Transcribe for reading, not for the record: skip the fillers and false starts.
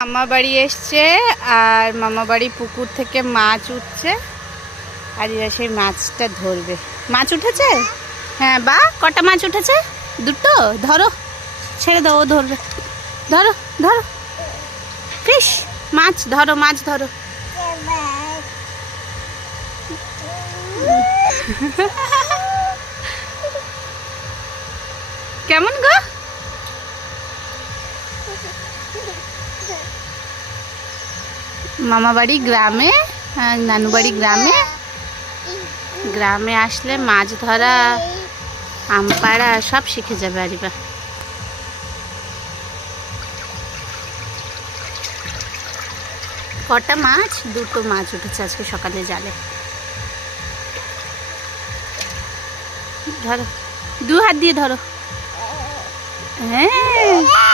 মামা বাড়ি এসছে আর মামা বাড়ি পুকুর থেকে মাছ উঠছে আর এরা সেই মাছটা ধরবে। মাছ উঠেছে? হ্যাঁ। বা কটা মাছ উঠেছে? দুটো। ধরো, ছেড়ে দাও, ও ধরবে। ধরো ধরো, ফিশ মাছ ধরো, মাছ ধরো। কেমন গো? মামা বাড়ি গ্রামে, নানু বাড়ি গ্রামে। গ্রামে আসলে মাছ ধরা, আম পাড়া সব শিখে যাবে আরিবা। কটা মাছ? দুটো মাছ উঠেছে আজকে সকালে জালে। ধরো, দু হাত দিয়ে ধরো। হ্যাঁ।